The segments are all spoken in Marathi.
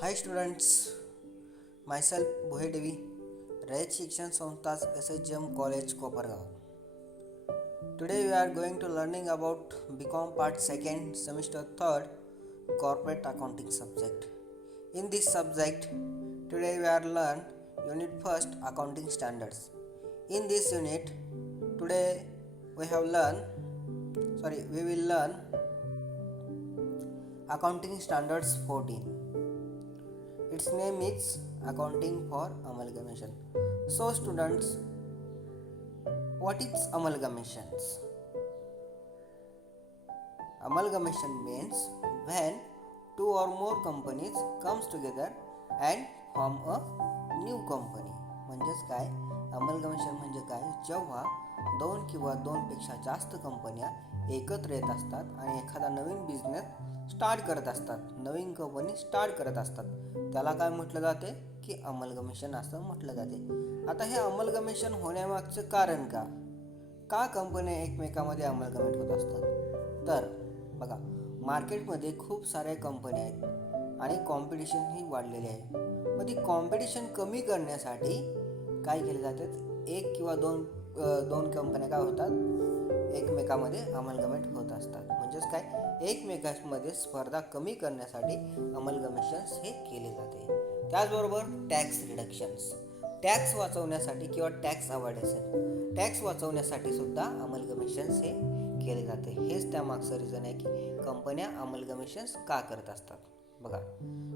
Hi students, myself Bhoye Devi, रयत शिक्षण संस्था's SHM College Kopargaon. Today we are going to learning about BCom Part 2nd Semester 3rd Corporate Accounting subject. In this subject, today we are learn Unit 1st Accounting Standards. In this unit, today we will learn Accounting Standards 14. Its name is Accounting for Amalgamation. So students, what is amalgamations? Amalgamation means when two or more companies comes together and form a new company. म्हणजेच काय अमलगमेशन म्हणजे काय, जेव्हा दोन किंवा दोनपेक्षा जास्त कंपन्या एकत्र येत असतात आणि एखादा नवीन बिझनेस स्टार्ट करत असतात, नवीन कंपनी स्टार्ट करत असतात, त्याला काय म्हटलं जाते की अमलगमेशन असं म्हटलं जाते. आता हे अमलगमेशन होण्यामागचं कारण का कंपन्या एकमेकांमध्ये अमलगमेट होत असतात? तर बघा, मार्केटमध्ये खूप साऱ्या कंपन्या आहेत आणि कॉम्पिटिशनही वाढलेली आहे. मग ती कॉम्पिटिशन कमी करण्यासाठी काय केले जातात, एक किंवा दोन कंपन्या काय होतात, एकमेकांमध्ये अमलगमेट होत असतात. म्हणजेच काय, एकमेकांमध्ये स्पर्धा कमी करण्यासाठी अमलगमेशन्स हे केले जाते. त्याचबरोबर टॅक्स रिडक्शन्स, टॅक्स वाचवण्यासाठी किंवा टॅक्स अवॉइडन्स, टॅक्स वाचवण्यासाठी सुद्धा अमलगमेशन्स हे केले जाते. हेच त्यामागचं रिझन आहे की कंपन्या अमलगमेशन्स का करत असतात. बघा,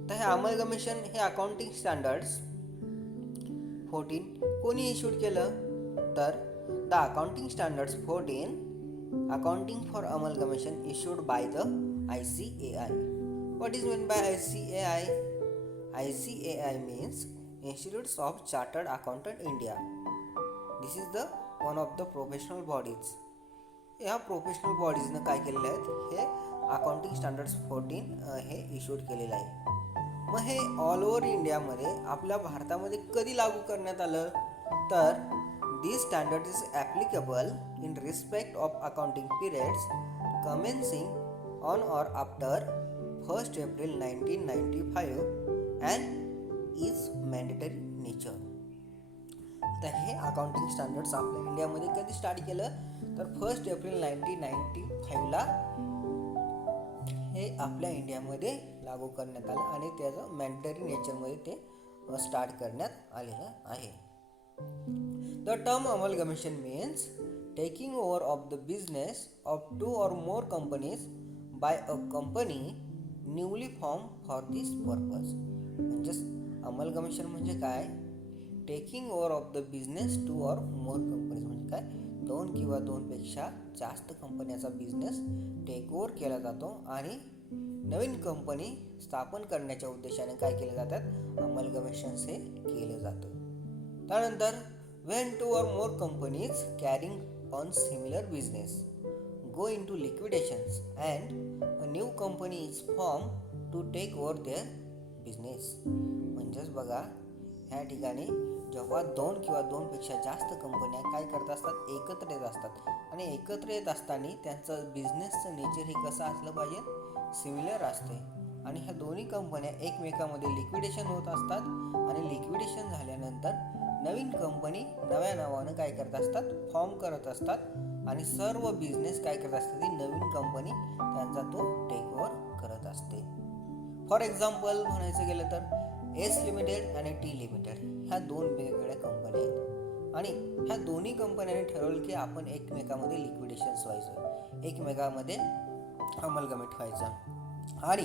तर हे अमलगमेशन हे अकाउंटिंग स्टँडर्ड्स 14 कोणी इश्यूड केलं, तर the accounting standards 14 Accounting for Amalgamation issued by the ICAI. What is meant by ICAI? ICAI means Institutes of Chartered Accountant India. This is the one of the professional bodies. या प्रोफेशनल बॉडीजनं काय केलेलं आहे, हे अकाउंटिंग स्टँडर्ड्स 14 हे इश्यूड केलेलं आहे. मग हे ऑल ओव्हर इंडियामध्ये, आपल्या भारतामध्ये कधी लागू करण्यात आलं, तर this standard is applicable in respect of accounting periods commencing on or after 1st April 1995 and is mandatory nature. तर हे अकाउंटिंग स्टँडर्ड्स आपल्या इंडियामध्ये कधी स्टार्ट केलं, तर 1st एप्रिल 1995ला हे आपल्या इंडियामध्ये लागू करण्यात आलं आणि त्याचं मॅन्डेटरी नेचरमध्ये ते स्टार्ट करण्यात आलेलं आहे. The term amalgamation means taking over of the business of two or more companies by a company newly formed for this purpose. म्हणजेच अमलगमेशन म्हणजे काय, taking over of the business to or more companies, म्हणजे काय, दोन किंवा दोनपेक्षा जास्त कंपन्याचा बिझनेस टेक ओव्हर केला जातो आणि नवीन कंपनी स्थापन करण्याच्या उद्देशाने काय केले जातात, अमलगमेशन्स हे केलं जातं. त्यानंतर when two or more companies carrying on similar business go into liquidations and a new company is formed to take over their business. म्हणजेच बघा, ह्या ठिकाणी जेव्हा दोन किंवा दोनपेक्षा जास्त कंपन्या काय करत असतात, एकत्र येत असतात आणि एकत्र येत असताना त्यांचं बिझनेसचं नेचर हे कसं असलं पाहिजे, सिमिलर असते आणि ह्या दोन्ही कंपन्या एकमेकांमध्ये लिक्विडेशन होत असतात आणि लिक्विडेशन झाल्यानंतर नवीन कंपनी नव्या नावानं काय करत असतात, फॉर्म करत असतात आणि सर्व बिझनेस काय करत असते, ती नवीन कंपनी त्यांचा तो टेक ओव्हर करत असते. फॉर एक्झाम्पल म्हणायचं गेलं तर एस लिमिटेड आणि टी लिमिटेड ह्या दोन वेगवेगळ्या कंपन्या आहेत आणि ह्या दोन्ही कंपन्यांनी ठरवलं की आपण एकमेकांमध्ये लिक्विडेशन्स व्हायचं, एकमेकांमध्ये अमलगमेट व्हायचं आणि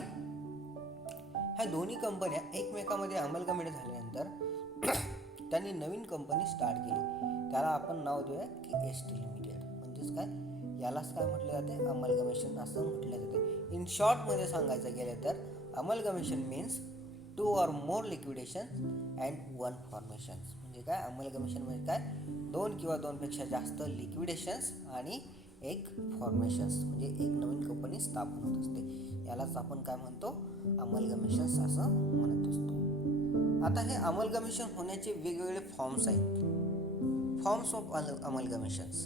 ह्या दोन्ही कंपन्या एकमेकांमध्ये अमलगमेट झाल्यानंतर त्यांनी नवीन कंपनी स्टार्ट केली, त्याला आपण नाव देऊया की एस टी लिमिटेड. म्हणजेच काय, यालाच काय म्हटलं जाते, अमलगमेशन असं म्हटलं जाते. इन शॉर्टमध्ये सांगायचं गेलं तर amalgamation means to or more liquidation and one formations. म्हणजे काय, अमलगमेशन म्हणजे काय, दोन किंवा दोनपेक्षा जास्त लिक्विडेशन्स आणि एक फॉर्मेशन्स, म्हणजे एक नवीन कंपनी स्थापन होत असते. यालाच आपण काय म्हणतो, अमलगमेशन्स असं म्हणत असतो. आता हे अमलगमेशन होण्याचे वेगवेगळे फॉर्म्स आहेत. Forms of amalgamations,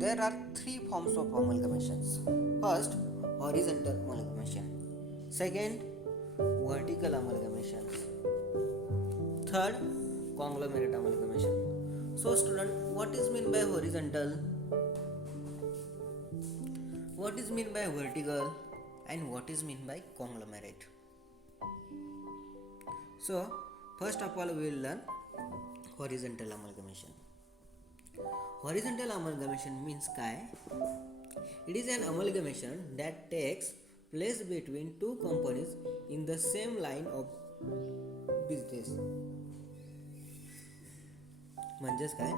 there are 3 forms of amalgamations. First, horizontal amalgamation. Second, vertical amalgamation, Third, conglomerate amalgamation. So student, what is meant by horizontal? What is meant by vertical? And what is meant by conglomerate? So first of all we will learn horizontal amalgamation. Horizontal amalgamation means काय? It is an amalgamation that takes place between two companies in the same line of business. म्हणजेच काय?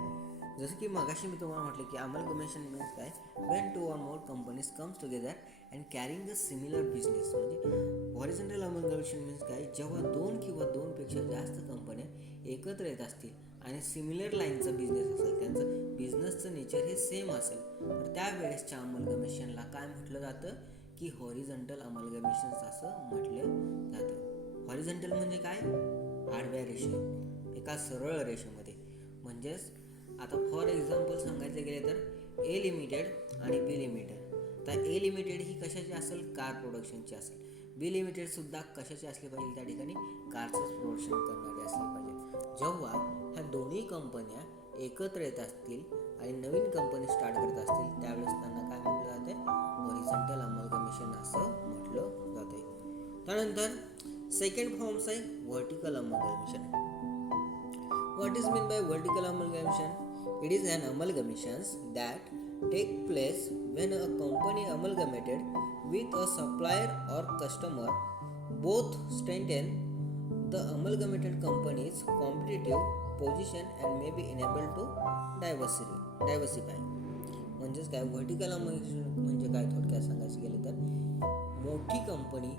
जसं की मगाशी मी तुम्हाला म्हटलं की अमलगमेशन मीन्स काय? when two or more companies comes together and carrying a similar business. म्हणजे हॉरिझॉन्टल अमलगमेशन मीन्स काय? जेव्हा दोन किंवा दोनपेक्षा जास्त कंपन्या एकत्र येत असतील आणि सिमिलर लाईनचा बिझनेस असेल, त्यांचं बिझनेसचं नेचर हे सेम असेल, तर त्यावेळेसच्या अमलगमेशनला काय म्हटलं जातं की हॉरिझॉन्टल अमलगमेशन्स असं म्हटलं जातं. हॉरिझॉन्टल म्हणजे काय? आडव्या रेषेत, एका सरळ रेषेमध्ये. म्हणजेच आता फॉर एक्झाम्पल सांगायचं गेले तर ए लिमिटेड आणि बी लिमिटेड. तर ए लिमिटेड ही कशाची असेल? कार प्रोडक्शनची असेल. बी लिमिटेडसुद्धा कशाची असली पाहिजे? त्या ठिकाणी कारचंच प्रोडक्शन करणारी असली पाहिजे. जेव्हा ह्या दोन्ही कंपन्या एकत्र येत असतील आणि नवीन कंपनी स्टार्ट करत असतील, त्यावेळेस त्यांना काय म्हटलं जाते? हॉरिझॉन्टल अमलगमेशन असं म्हटलं जाते. त्यानंतर सेकंड फॉर्म्स आहे vertical amalgamation. What is meant by vertical amalgamation? It is an amalgamations that take place when a company amalgamated with a supplier or customer both strengthen the amalgamated company's competitive position and may be enabled to diversify. म्हणजेच काय? व्हर्टिकल अमलगमेशन म्हणजे काय? थोडक्यात सांगायचं गेलं तर मोठी कंपनी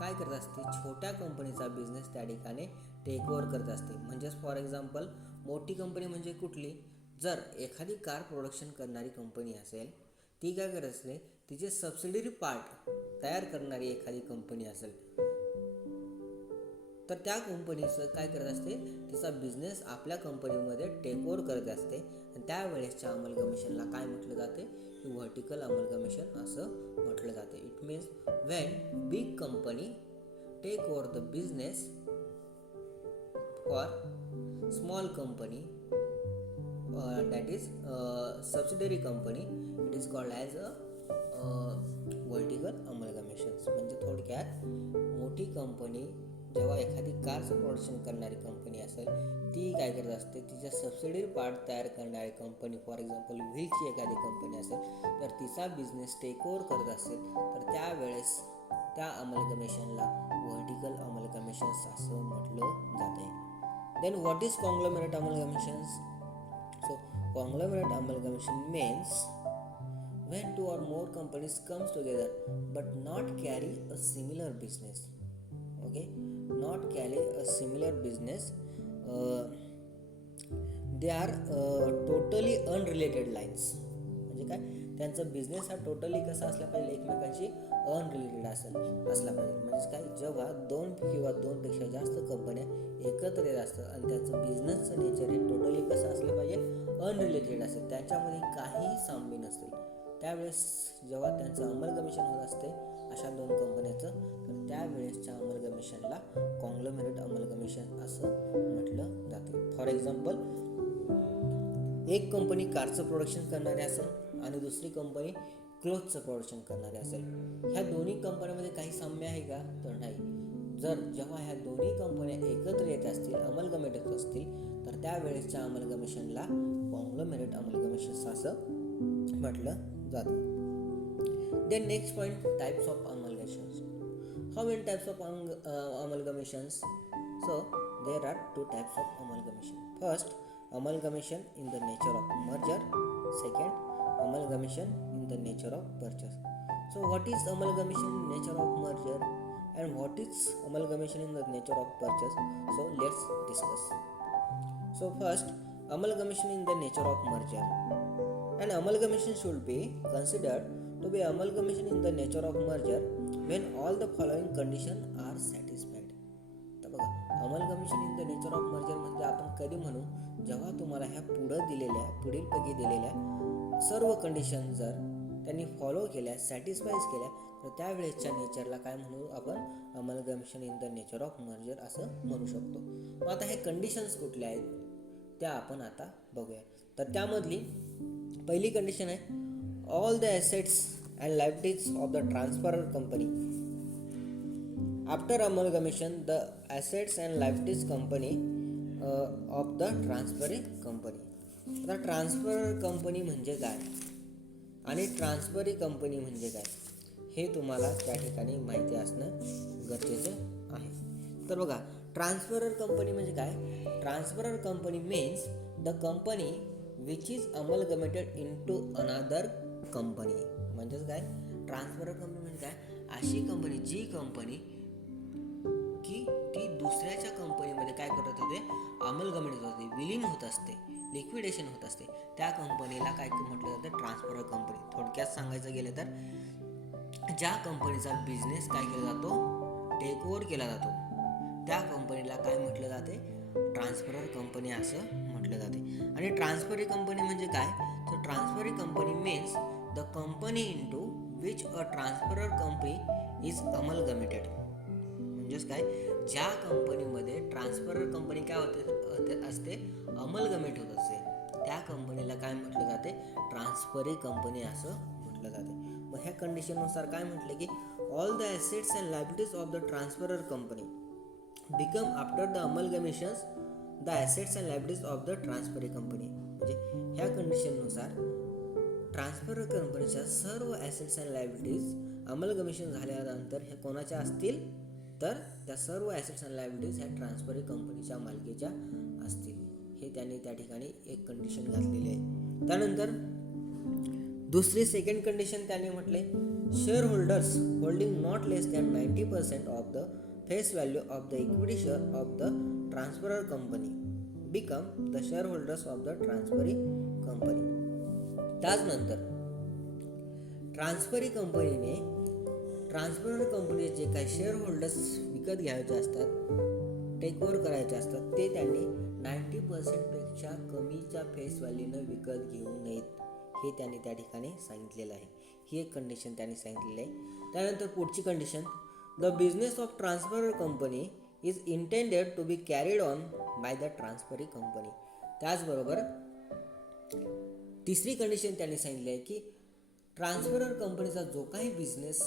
काय करत असते? छोट्या कंपनीचा बिझनेस त्या ठिकाणी टेक ओव्हर करत असते. म्हणजेच फॉर एक्झाम्पल मोठी कंपनी म्हणजे कुठली? जर एखादी कार प्रोडक्शन करणारी कंपनी असेल, ती काय करत असते? तिचे सबसिडरी पार्ट तयार करणारी एखादी कंपनी असेल, तर त्या कंपनीचं काय करत असते? तिचा बिझनेस आपल्या कंपनीमध्ये टेक ओव्हर करत असते आणि त्यावेळेसच्या अमलगमेशनला काय म्हटलं जाते? की व्हर्टिकल अमलगमेशन असं म्हटलं जाते. It means when big company take over the business for small company, that is subsidiary company, it is called as a vertical amalgamations. म्हणजे थोडक्यात मोठी कंपनी जेव्हा एखादी कारचं प्रोडक्शन करणारी कंपनी असेल, ती काय करत असते? तिच्या सबसिडरी पार्ट तयार करणारी कंपनी, फॉर एक्झाम्पल व्हीलची एखादी कंपनी असेल, तर तिचा बिझनेस टेक ओव्हर करत असेल, तर त्यावेळेस त्या अमलगमेशनला व्हर्टिकल अमलगमेशन्स असं म्हटलं जाते. Then what is conglomerate amalgamations? So conglomerate amalgamation means when two or more companies comes together but not carry a similar business. Okay, not carry a similar business, they are totally unrelated lines. म्हणजे काय? त्यांचा बिझनेस हा टोटली कसा असला पाहिजे? एकमेकांशी अनरिलेटेड असला पाहिजे. म्हणजेच काय? जेव्हा दोन किंवा दोनपेक्षा जास्त कंपन्या एकत्र येत असतात आणि त्यांचं बिझनेसचं नेचर हे टोटली कसं असलं पाहिजे? अनरिलेटेड असेल, त्याच्यामध्ये काहीही साम्य नसेल, त्यावेळेस जेव्हा त्यांचं अमलगमेशन होत असते अशा दोन कंपन्याचं, तर त्यावेळेसच्या अमलगमेशनला कॉंग्लोमेरेट अमलगमेशन असं म्हटलं जाते. फॉर एक्झाम्पल एक कंपनी कारचं प्रोडक्शन करणारी असेल आणि दुसरी कंपनी क्लोथचं प्रोडक्शन करणारी असेल. ह्या दोन्ही कंपन्यांमध्ये काही साम्य आहे का? तर नाही. जर जेव्हा ह्या दोन्ही कंपन्या एकत्र येत असतील, अमलगमेट होत असतील, तर त्यावेळेसच्या अमलगमेशनला कॉंग्लोमेरेट अमलगमेशन असं म्हटलं जातं. Then next point, types of amalgamations. How many types of amalgamations? So there are two types of amalgamation. First, amalgamation in the nature of merger. Second, amalgamation in the nature of purchase. So what is amalgamation in nature of merger and what is amalgamation in the nature of purchase? So let's discuss. So first, amalgamation in the nature of merger. An amalgamation should be considered to be amalgamation in the nature of merger when all the following conditions are satisfied. तर बघा, amalgamation in the nature of merger म्हणजे आपण कधी म्हणू? जेव्हा तुम्हाला ह्या पुढीलपैकी दिलेल्या सर्व कंडिशन जर त्यांनी फॉलो केल्या, सॅटिस्फाईज केल्या, तर त्यावेळेसच्या नेचरला काय म्हणू आपण, amalgamation in the nature of merger असं म्हणू शकतो. मग आता हे कंडिशन्स कुठल्या आहेत त्या आपण आता बघूया. तर त्यामधली पहिली कंडिशन आहे, all the assets and liabilities of the transferor company after amalgamation, the assets and liabilities company of the transferring company. आता ट्रान्सफर कंपनी म्हणजे काय आणि ट्रान्सफरी कंपनी म्हणजे काय हे तुम्हाला त्या ठिकाणी माहिती असणं गरजेचं आहे. तर बघा, ट्रान्सफरर कंपनी म्हणजे काय. Transferor company means the company which is amalgamated into another company. म्हणजेच काय, ट्रान्सफरर कंपनी म्हणजे काय, अशी कंपनी जी कंपनी की ती दुसऱ्याच्या कंपनीमध्ये काय करत होते, अमलगमेट होत होते, विलीन होत असते, लिक्विडेशन होत असते. त्या कंपनीला काय म्हटलं जातं, ट्रान्सफरर कंपनी. थोडक्यात सांगायचं गेलं तर ज्या कंपनीचा बिझनेस काय केला जातो, टेक ओव्हर केला जातो, त्या कंपनीला काय म्हटलं जाते, ट्रान्सफरर कंपनी असं म्हटलं जाते. आणि ट्रान्सफरी कंपनी म्हणजे काय, तर transferee company means the company into which a transferor company is amalgamated. म्हणजेच काय, ज्या कंपनीमध्ये ट्रान्सफरर कंपनी काय होते असते, अमलगमेट होत असते, त्या कंपनीला काय म्हटलं जाते, ट्रान्सफरी कंपनी असं म्हटलं जाते. मग ह्या कंडिशननुसार काय म्हटलं की all the assets and liabilities of the transferor company become after the amalgamations the assets and liabilities of the transferee company. म्हणजे ह्या कंडिशननुसार ट्रान्सफरर कंपनीच्या सर्व ॲसेट्स अँड लायबिलिटीज अमलगमेशन झाल्यानंतर हे कोणाच्या असतील, तर त्या सर्व ॲसेट्स अँड लायबिलिटीज ह्या ट्रान्सफरी कंपनीच्या मालकीच्या असतील. हे त्यांनी त्या ठिकाणी एक कंडिशन घातलेली आहे. त्यानंतर दुसरी सेकंड कंडिशन त्यांनी म्हटले, share holders holding not less than 90% of the face value of the equity share of the transferor company become the share holders of the transferee company. त्याचनंतर ट्रान्सफरी कंपनीने ट्रान्सफरर कंपनीचे जे काही शेअर होल्डर्स विकत घ्यायचे असतात, टेक ओव्हर करायचे असतात, ते त्यांनी 90%पेक्षा कमीच्या फेस व्हॅल्यूनं विकत घेऊ नयेत, हे त्यांनी त्या ठिकाणी सांगितलेलं आहे. ही एक कंडिशन त्यांनी सांगितलेली आहे. त्यानंतर पुढची condition, the business of transferor company is intended to be carried on by the transferee company. त्याचबरोबर तिसरी कंडिशन त्यांनी सांगितली आहे की ट्रान्सफरर कंपनीचा जो काही बिझनेस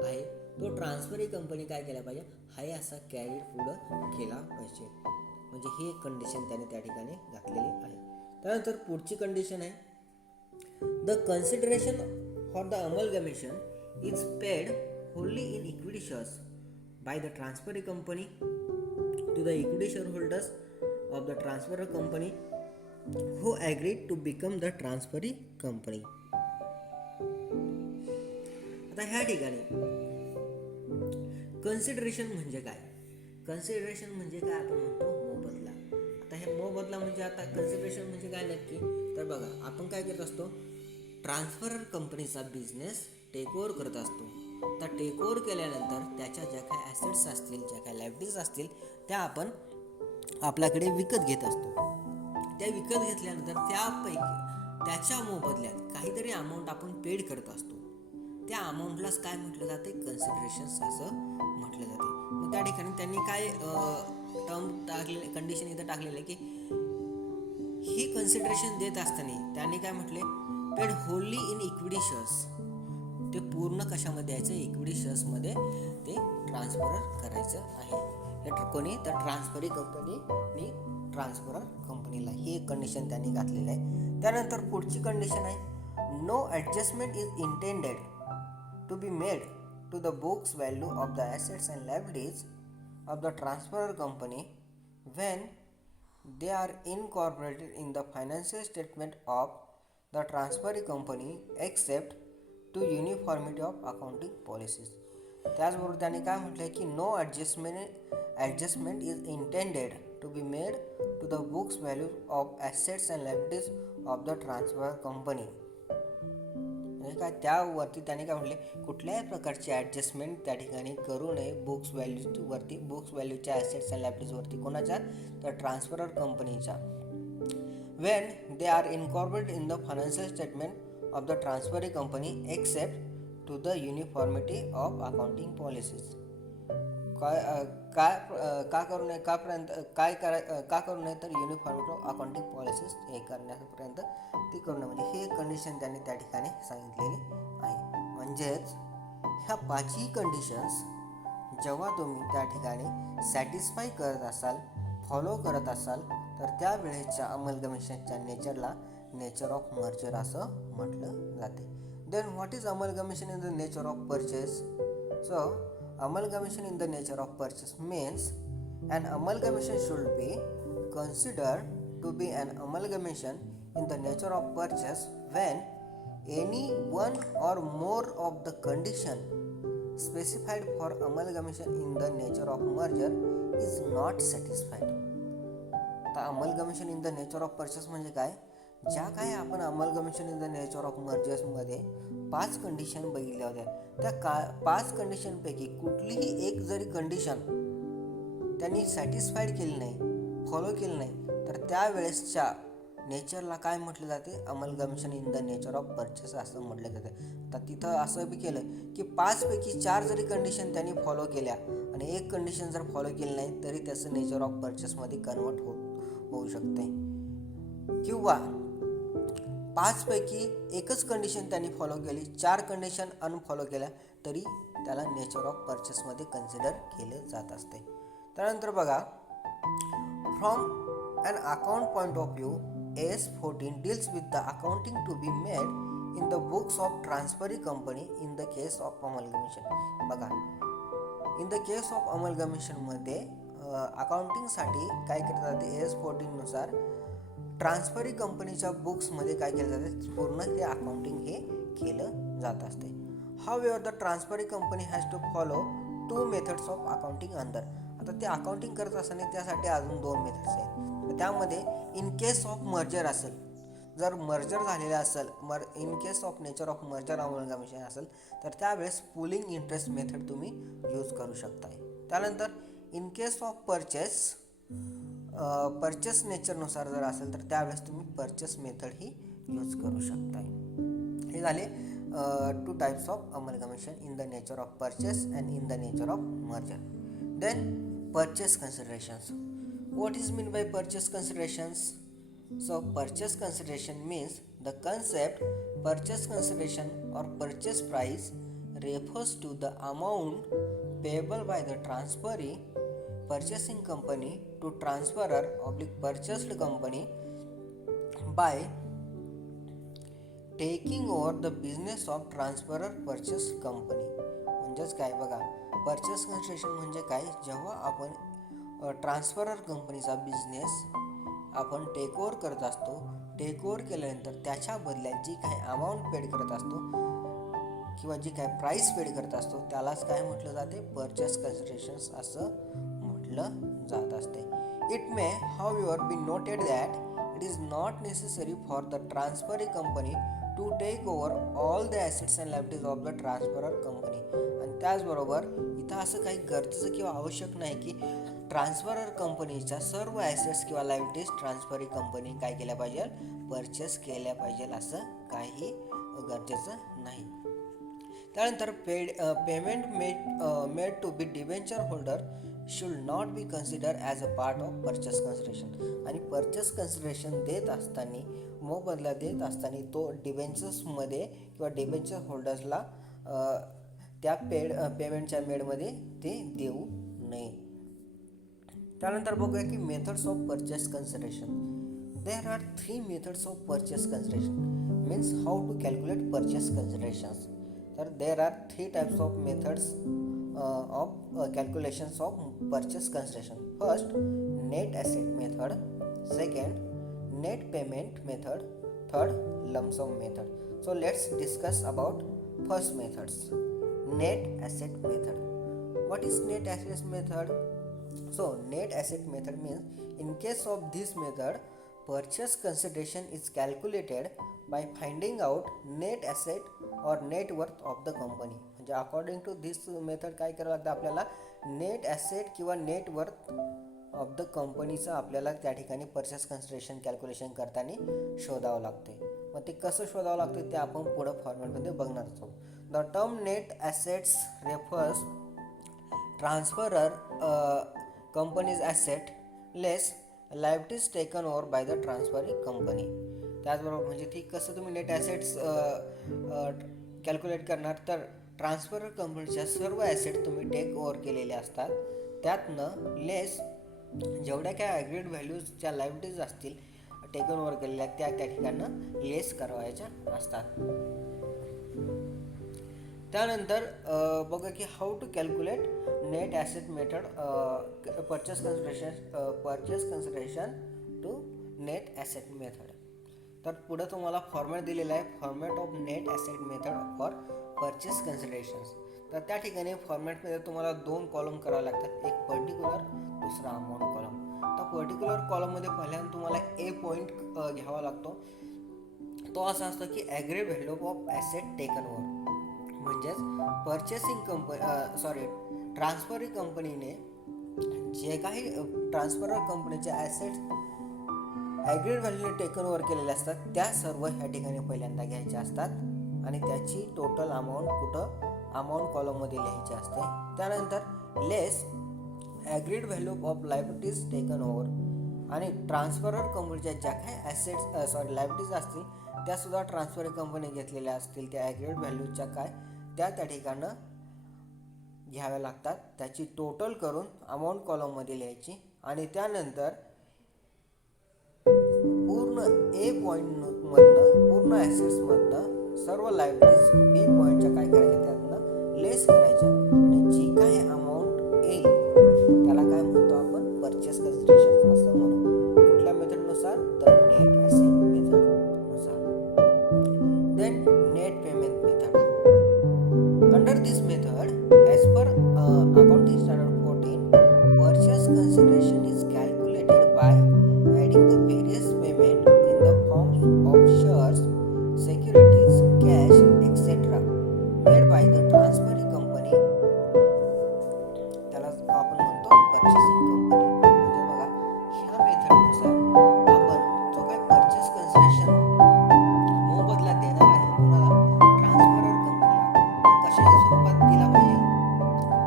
आहे तो ट्रान्सफरी कंपनी काय केला पाहिजे, हाय असा कॅरीड पुढं केला पाहिजे. म्हणजे ही एक कंडिशन त्याने त्या ठिकाणी घातलेली आहे. त्यानंतर पुढची कंडिशन आहे, the consideration for the amalgamation is paid wholly in equity shares by the transferee company to the equity share holders of the transferor company who agreed to become the transferee company. आता ह्या ठिकाणी कन्सिडरेशन म्हणजे काय, कन्सिडरेशन म्हणजे काय आपण म्हणतो मोबदला. आता हे मोबदला म्हणजे आता कन्सिडरेशन म्हणजे काय नक्की, तर बघा आपण काय करत असतो, ट्रान्सफरर कंपनीचा बिझनेस टेक ओव्हर करत असतो. तर टेक ओव्हर केल्यानंतर त्याच्या ज्या काही ॲसेट्स असतील, ज्या काही लायबिलिटीज असतील, त्या आपण आपल्याकडे विकत घेत असतो. त्या विकत घेतल्यानंतर त्यापैकी त्याच्या मोबदल्यात काहीतरी अमाऊंट आपण पेड करत असतो. त्या अमाऊंटलाच काय म्हटलं जाते, कन्सिडरेशन्स असं म्हटलं जाते. मग त्या ठिकाणी त्यांनी काय टर्म टाकलेले, कंडिशन इथं टाकलेलं आहे की ही कन्सिडरेशन देत असताना त्यांनी काय म्हटले, paid wholly in equity shares. ते पूर्ण कशामध्ये द्यायचं, इक्विटी शेअर्समध्ये ते ट्रान्सफर करायचं आहे. हे कोणी, तर ट्रान्सफरी कंपनीनी ट्रान्सफरर कंपनीला. ही एक कंडिशन त्यांनी घातलेली आहे. त्यानंतर पुढची कंडिशन आहे, no adjustment is intended to be made to the books value of the assets and liabilities of the transferor company when they are incorporated in the financial statement of the transferee company except to uniformity of accounting policies. त्याचबरोबर त्यांनी काय म्हटलं आहे की no adjustment is intended to be made to the books value of assets and liabilities of the transfer company. म्हणजे काय, त्यावरती त्याने काय म्हटले, कुठल्याही प्रकारची ॲडजस्टमेंट त्या ठिकाणी करू नये बुक्स व्हॅल्यूवरती, बुक्स व्हॅल्यूच्या ॲसेट्स अँड लायबिलिटीजवरती. कोणाच्या, तर ट्रान्सफरर कंपनीच्या. When they are incorporated in the financial statement of the transferee company except to the uniformity of accounting policies. काय काय का करू नये का करू नये तर युनिफॉर्मिटी ऑफ अकाउंटिंग पॉलिसीज हे करण्यापर्यंत ती करू नये, म्हणजे हे एक कंडिशन त्यांनी त्या ठिकाणी सांगितलेली आहे. म्हणजेच ह्या पाचही कंडिशन्स जेव्हा तुम्ही त्या ठिकाणी सॅटिस्फाय करत असाल, फॉलो करत असाल, तर त्यावेळेच्या अमलगमेशनच्या नेचरला नेचर ऑफ मर्जर असं म्हटलं जाते. Then what is amalgamation in the nature of purchase? So amalgamation in the nature of purchase means an amalgamation should be considered to be an amalgamation in the nature of purchase when any one or more of the condition specified for amalgamation in the nature of merger is not satisfied. आता amalgamation in the nature of purchase म्हणजे काय? ज्या काय आपण amalgamation in the nature of मर्जर्समध्ये 5 कंडिशन बघितल्या होत्या, त्या 5 कंडिशनपैकी कुठलीही एक जरी कंडिशन त्यांनी सॅटिस्फाईड केली नाही, फॉलो केली नाही, तर त्यावेळेसच्या नेचरला काय म्हटलं जाते? Amalgamation in the nature of purchase असं म्हटलं जाते. आता तिथं असं बी केलं की 5 पैकी 4 जरी कंडिशन त्यांनी फॉलो केल्या आणि एक कंडिशन जर फॉलो केली नाही तरी त्याचं नेचर ऑफ परचेसमध्ये कन्वर्ट होऊ शकते. किंवा 5 पैकी एकच कंडिशन त्यांनी फॉलो केली, 4 कंडिशन अनफॉलो केल्या तरी त्याला नेचर ऑफ परचेसमध्ये कन्सिडर केले जात असते. त्यानंतर बघा, from an account point of view AS14 deals with the accounting to be made in the books of transferee company in the case of amalgamation. बघा, इन द केस ऑफ अमलगमेशनमध्ये अकाउंटिंगसाठी काय केलं जाते? AS14 नुसार ट्रान्सफरी कंपनीच्या बुक्समध्ये काय केलं जाते? पूर्ण हे अकाउंटिंग हे केलं जात असते. However the transferee company has to follow 2 methods of accounting under. आता ते अकाउंटिंग करत असताना त्यासाठी अजून 2 मेथड्स आहेत. त्यामध्ये इन केस ऑफ मर्जर असेल, जर मर्जर झालेलं असेल, in case of nature of merger amalgamation असेल तर त्यावेळेस पुलिंग इंटरेस्ट मेथड तुम्ही यूज करू शकता. त्यानंतर इन केस ऑफ परचेस नेचरनुसार जर असेल तर त्यावेळेस तुम्ही परचेस मेथड ही यूज करू शकता. हे झाले 2 types of amalgamation in the nature of purchase and in the nature of merger. Then purchase considerations. What is mean by purchase considerations? So purchase consideration means the concept purchase consideration or purchase price refers to the amount payable by the transferee purchasing company to transferor purchased company by taking over the business of transferor purchased company. म्हणजेच काय बघा, परचेस कन्सिडरेशन म्हणजे काय? जेव्हा आपण ट्रान्सफरर कंपनीचा बिझनेस आपण टेक ओव्हर करत असतो, टेक ओव्हर केल्यानंतर त्याच्या बदल्यात जी काही अमाऊंट पेड करत असतो किंवा जी काही प्राईस पेड करत असतो त्यालाच काय म्हटलं जाते? परचेस कन्सिडरेशन्स असं म्हटलं जात असते. It may however be noted that it is not necessary for the transferee company to take over all the assets and liabilities of the transferor company. आणि त्याचबरोबर इथं असं काही गरजेचं किंवा आवश्यक नाही की ट्रान्सफरर कंपनीच्या सर्व ॲसेट्स किंवा लायबिलिटीज ट्रान्सफरी कंपनी काय केल्या पाहिजे? परचेस केल्या पाहिजे, असं काही गरजेचं नाही. त्यानंतर payment made to be debenture holder should not be consider as a part of purchase consideration. आणि परचेस कन्सिडरेशन देत असताना, मोबदला देत असताना तो डिबेंचर्समध्ये किंवा डिबेंचर होल्डर्सला त्या पेमेंटच्या मेडमध्ये ते देऊ नये. त्यानंतर बघूया की methods of purchase consideration. There are 3 methods of purchase consideration. Means how to calculate purchase considerations. तर there are 3 types of methods of calculations of purchase consideration. First, net asset method. Second, net payment method. Third, lump sum method. So let's discuss about first methods. Net asset method. What is net asset method? So net asset method means in case of this method, purchase consideration is calculated by finding out net asset or net worth of the company. म्हणजे अकॉर्डिंग टू दिस मेथड काय करावं लागतं आपल्याला? नेट ॲसेट किंवा नेट वर्थ ऑफ द कंपनीचं आपल्याला त्या ठिकाणी परचेस कन्सिडरेशन कॅल्क्युलेशन करताना शोधावं लागते. मग ते कसं शोधावं लागतं ते आपण पुढं फॉर्मॅटमध्ये बघणार आहोत. The The term net assets refers transferor company's asset less liabilities taken over by the transferring company. त्याचबरोबर म्हणजे ती कसं तुम्ही नेट ॲसेट्स कॅल्क्युलेट करणार, तर ट्रान्सफरर कंपनीच्या सर्व ॲसेट तुम्ही टेक ओव्हर केलेले असतात, त्यातनं लेस जेवढ्या काय ॲग्रीड व्हॅल्यूजच्या लायबिलिटीज असतील टेकन ओव्हर केलेल्या त्या ठिकाणं लेस करावायच्या असतात. त्यानंतर बघा की how to calculate net asset method purchase consideration to net asset method. तर पुढं तुम्हाला फॉर्मॅट दिलेला आहे, format of net asset method for purchase considerations. तर त्या ठिकाणी फॉर्मॅटमध्ये तुम्हाला 2 कॉलम करावे लागतात, एक पर्टिक्युलर, दुसरा अमाऊंट कॉलम. तर पर्टिक्युलर कॉलममध्ये पहिल्यांदा तुम्हाला ए पॉईंट घ्यावा लागतो. तो असा असतो की agreed value of asset taken over. म्हणजेच ट्रान्सफरिंग कंपनीने जे काही ट्रान्सफरर कंपनीचे ॲसेट्स ॲग्रीड व्हॅल्यूने टेकन ओव्हर केलेले असतात त्या सर्व ह्या ठिकाणी पहिल्यांदा घ्यायच्या असतात आणि त्याची टोटल अमाऊंट कॉलममध्ये लिहायची असते. त्यानंतर less agreed value of liabilities taken over आणि ट्रान्सफरर कंपनीच्या ज्या काही लायबिलिटीज असतील त्यासुद्धा ट्रान्सफर कंपनी घेतलेल्या असतील त्या ॲग्रीड व्हॅल्यूच्या त्या ठिकाणं घ्याव्या लागतात. त्याची टोटल करून अमाऊंट कॉलममध्ये लिहायची आणि त्यानंतर पूर्ण ए पॉईंटमधनं पूर्ण ॲसेट्समधनं सर्व लायबिलिटीज बी पॉईंटच्या काय करायच्या त्यातनं लेस करायच्या आणि जी काही अमाऊंट येईल त्याला काय म्हणतो आपण परचेस कन्सिडरेशन असं म्हणू. कुठल्या मेथडनुसार, तर नेट ॲसेट मेथडनुसार. Then net payment method. Under this method as per accounting standard 14, purchase consideration is calculated by adding the various payment in the forms of shares, securities, cash, etc. made by the transferring company. त्याला आपण म्हणतो purchasing company. म्हणजे बघा ह्या मेथडनुसार आपण जो काही परचेस कन्सिडरेशन मोबदला देणार आहे कुणाला, ट्रान्सफरर कंपनीला, कशाच्या स्वरूपात दिला पाहिजे,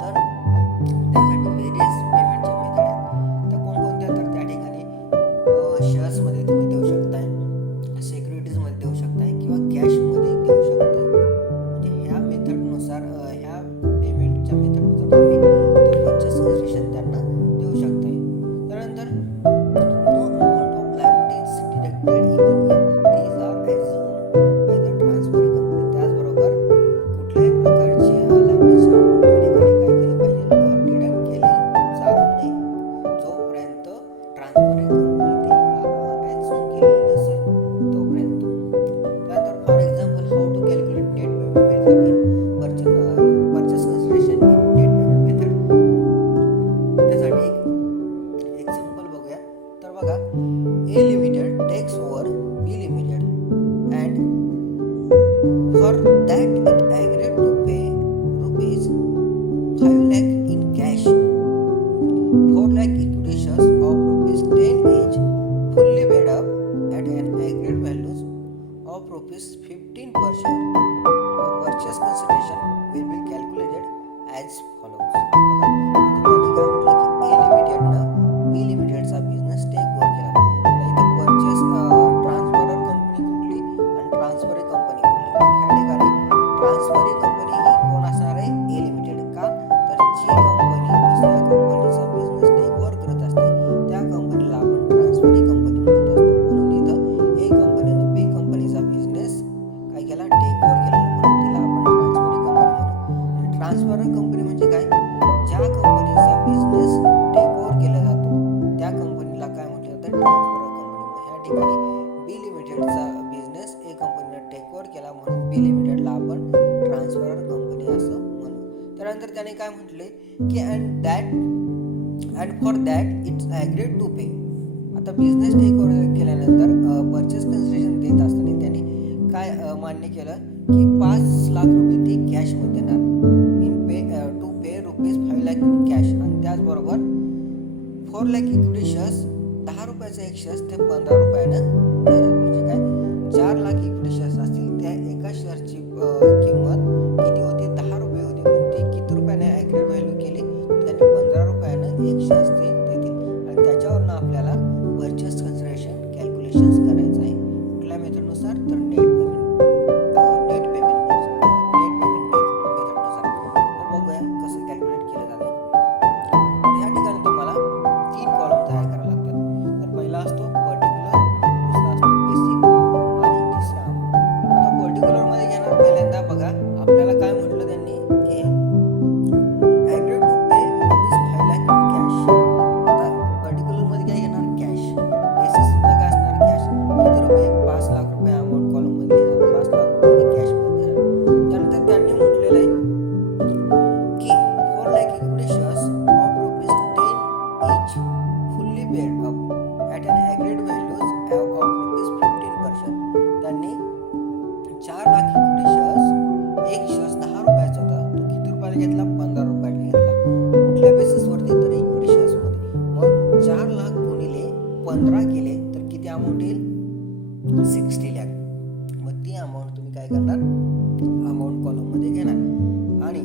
तर त्यासाठी व्हेरियस पेमेंटचे मेथड आहेत. तर कोणकोणत्या, तर त्या ठिकाणी शेअर्समध्ये तुम्ही देऊ शकताय, सिक्युरिटीजमध्ये देऊ शकताय किंवा कॅशमध्ये देऊ शकताय. म्हणजे ह्या मेथडनुसार ह्या पेमेंटच्या मेथडनुसार तुम्ही तो परचेस कन्सिडरेशन त्यांना देऊ शकताय. त्यानंतर no amount of liabilities deducted even if these are assumed by the transferring company. त्याचबरोबर कुठल्याही प्रकारची लायबिलिटीजची अमाऊंट त्या ठिकाणी काय केली पाहिजे, डिडक्ट केली जाऊ नये जोपर्यंत ट्रान्सफरिंग कंपनी ते ॲझ्युम केलेली नसेल तोपर्यंत. त्यानंतर for example how to calculate net payment method in purchase consideration in net payment method. त्यासाठी एक एक्झाम्पल बघूया. तर बघा, A limited takes over B limited and for that it agreed to pay rupees 5 lakh in cash, 4 lakh equity shares of rupees 10 each, fully paid up at an agreed values of rupees 15 per share. The purchase consideration will be calculated as follows. त्यांनी काय म्हटलं की ए लिमिटेडनं बी लिमिटेडचा बिझनेस टेक ओव्हर केला. इथं परचेस ट्रान्सफरर कंपनी कुठली आणि ट्रान्सफरिंग कंपनी कुठली. ह्या ठिकाणी ट्रान्सफरिंग कंपनी ही कोण असणार आहे, ए लिमिटेड. का, तर जी कंपनी दुसऱ्या कंपनीचा बिझनेस टेक ओव्हर करत असते त्या कंपनीला आपण ट्रान्सफरिंग कंपनी म्हणत असतो. म्हणून इथं ए कंपनीनं बी कंपनीचा बिझनेस काय केला, टेक ओव्हर केलेला, म्हणून तिला आपण ट्रान्सफरिंग कंपनी म्हणू. ट्रान्सफरर कंपनी म्हणजे काय, ज्या कंपनीचा बिझनेस टेक ओव्हर केला जातो त्या कंपनीला काय म्हटलं जातं, ट्रान्सफरर कंपनी. ह्या ठिकाणी बी लिमिटेडचा बिझनेस ए कंपनीने टेक ओव्हर केला म्हणून बी लिमिटेडला आपण ट्रान्सफरर कंपनी असं म्हणू. त्यानंतर त्याने काय म्हटले की and for that it's agreed to pay. आता बिझनेस टेक ओव्हर केल्यानंतर परचेस कन्सिडरेशन देत असताना त्यांनी काय मान्य केलं की 5 लाख रुपये ती कॅशमध्ये देणार, to pay rupees 5 lakh in cash. आणि त्याचबरोबर 4 लाख इक्विटी शेअर्स, 10 रुपयाचा एक शेअर्स ते 15 रुपयानं देणार. म्हणजे काय, 4 लाख इक्विटी शेअर्स असतील त्या एका शेअरची किंमत किती होती, 10 रुपये होती, पण ती किती रुपयाने ॲग्रेड व्हॅल्यू केली, त्यांनी 15 रुपयानं एक शेअर्स ते देतील आणि त्याच्यावरनं आपल्याला परचेस कन्सिडरेशन कॅल्क्युलेशन्स करायचं आहे. कुठल्या मेथडनुसार, तर नेट पेमेंट मेथडनुसार. तर बघूया कसं कॅल्क्युलेट केलं जातं. तर ह्या ठिकाणी तुम्हाला 3 कॉलम तयार करावे लागतात. तर पहिला असतो पर्टिक्युलर, दुसरा असतो बेसिक आणि तिसरा अमाऊंट. आता पर्टिक्युलरमध्ये घेणार पहिल्यांदा बघा आपल्याला काय म्हटलं त्यांनी की agreed to pay ₹5 lakh in cash. आता पर्टिक्युलरमध्ये काय घेणार, कॅश. बेसिस सुद्धा काय असणार, कॅश. किती रुपये, 5 लाख रुपये अमाऊंट कॉलममध्ये येणार, 5 लाख रुपये कॅशमध्ये येणार. त्यानंतर त्यांनी म्हटलेलं आहे की 4 lakh equity shares of ₹10 each fully paid up at an agreed values of ₹15%. त्यांनी 4 लाख इक्विटी शेअर्स, एक शेअर्स 10 रुपयाचा होता, तो किती रुपयाला घेतला, 15 रुपयाला घेतला. कुठल्या बेसिसवरती, तर इक्विटी शेअर्समध्ये. मग 4 लाख गुणिले 15 केले तर किती अमाऊंट येईल, 60 लाख. मग ती अमाऊंट तुम्ही काय करणार, अमाऊंट कॉलममध्ये घेणार. आणि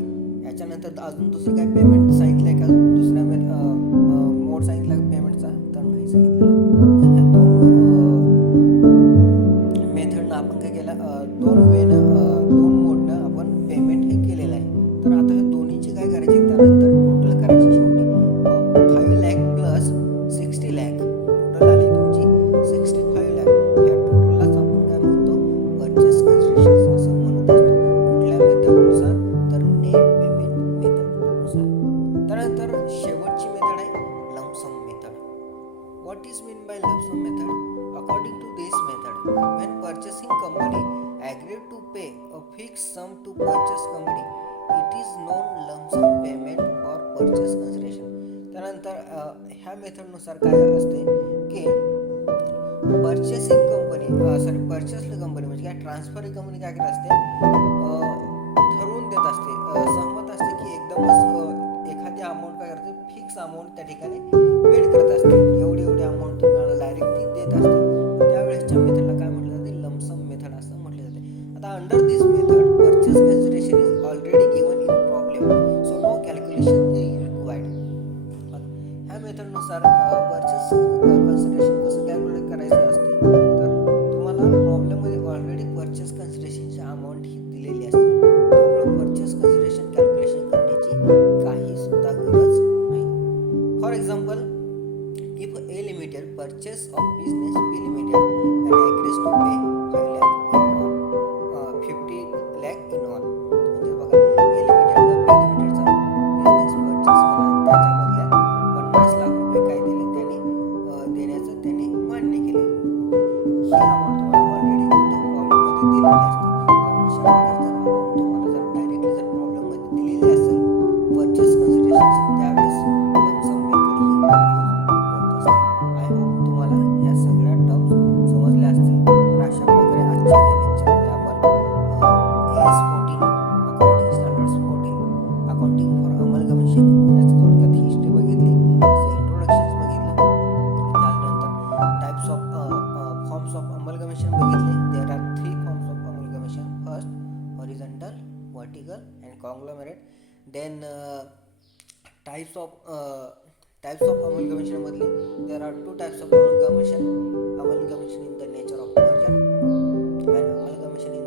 याच्यानंतर अजून दुसरं काय पेमेंट सांगितलं आहे का, दुसऱ्या मोड सांगितला पेमेंटचा, तर नाही सांगितलं. ह्या दोन मेथडनं आपण काय केलं, दोन मोडनं आपण पेमेंट हे केलेलं आहे. तर आता हे दोन्हीची काय करायची, त्यानंतर टोटल करायची शेवटी. 5 लाख प्लस 60 लाख टोटल आली तुमची 65 लाख. या टोटललाच आपण काय म्हणतो, परचेस कन्सिडरेशन असं म्हणत असतो. कुठल्या मेथडनुसार, तर नेट पेमेंट मेथडनुसार. त्यानंतर शेवटची मेथड आहे lump sum method. What is mean by lump sum method? According to this method, when purchasing company agreed to pay a fixed sum to purchase company, it is known lump sum payment for purchase consideration. त्यानंतर ह्या मेथडनुसार काय असते की पर्चेस्ड कंपनी म्हणजे काय, ट्रान्सफर कंपनी काय करत असते, ठरवून देत असते, सहमत असते की एकदमच एखादी अमाऊंट काय करते, फिक्स अमाऊंट त्या ठिकाणी पेड करत असते, एवढी अमाऊंट तुम्हाला डायरेक्टली देत असते. त्यावेळेसच्या मेथडला काय म्हटलं जाते, लमसम मेथड असं म्हटले जाते. आता under this method purchase consideration is already given in problem, so no calculation is required. ह्या मेथडनुसार परचेस कन्सिडरेशन कसं कॅल्क्युलेट करायचं असते, तर तुम्हाला प्रॉब्लेममध्ये ऑलरेडी परचेस कन्सिडरेशनची अमाऊंट ही दिलेली असते. त्यामुळे परचेस कन्सिडरेशन कॅल्क्युलेशन करण्याची काही सुद्धा गरज नाही. For example, if A Limited purchase of business B Limited and agrees to pay 5 lakh in all, 50 lakh in all. म्हणजे बघा A Limited B Limitedचा बिझनेस परचेस केला आणि त्याच्या बदल्यात 50 लाख रुपये काय दिले, त्यांनी देण्याचं त्यांनी मान्य केले. ही अमाऊंट तुम्हाला ऑलरेडी प्रॉब्लेममध्ये दिलेली असते. कारण अशा प्रकारचा अमाऊंट तुम्हाला जर डायरेक्टली जर प्रॉब्लेममध्ये दिलेली असेल परचेस कन्सिडरेशन, त्यावेळेस लमसम मेथड ही यूज होत असते. आय होप तुम्हाला ह्या सगळ्या टर्म्स समजल्या असतील. तर अशा प्रकारे आजच्या लेक्चरमध्ये आपण AS14 accounting standards 14 accounting for amalgamation याचं थोडक्यात हिस्ट्री बघितली, त्याचं इंट्रोडक्शन्स बघितलं. त्यानंतर types of forms of amalgamation बघितले. There are 3 forms of amalgamation. First horizontal, vertical and conglomerate. Then types of amalgamation मधले there are 2 types of amalgamation in the nature of merger and amalgamation in